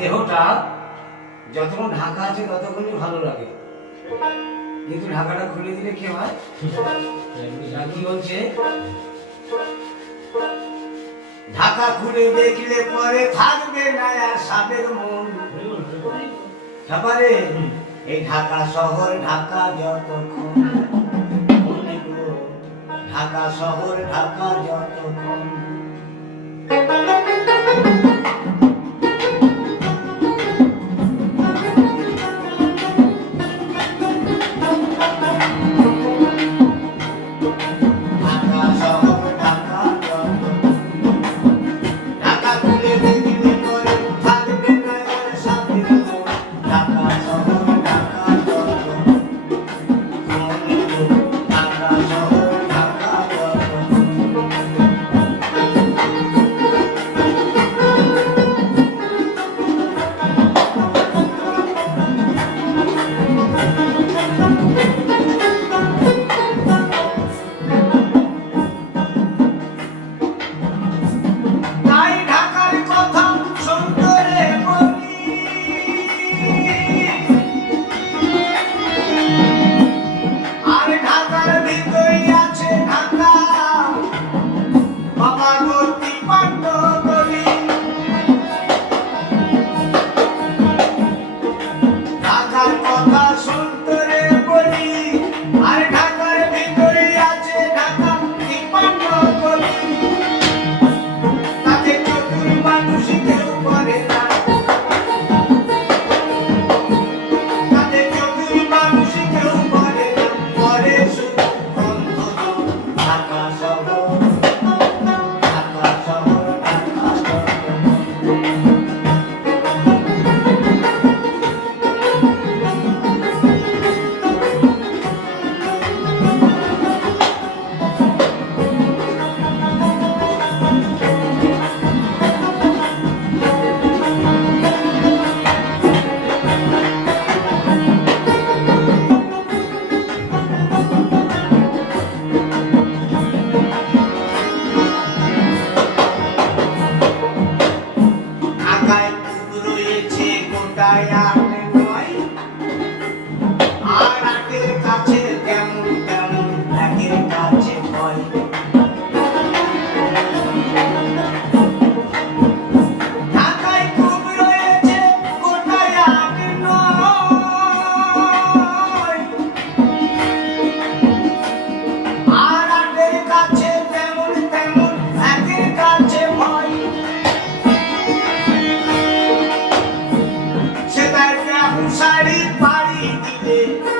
দেহটা যতক্ষণ ঢাকা আছে ততক্ষণই ভালো লাগে। কিন্তু ঢাকাটা খুলে দিলে কি হয়? কি বলছে? ঢাকা খুলে দেখলে পরে থাকবে না আর সাপের মন। খাবারে এই ঢাকা শহর, ঢাকা যতক্ষণ। ঢাকা শহর, ঢাকা যতক্ষণ। You.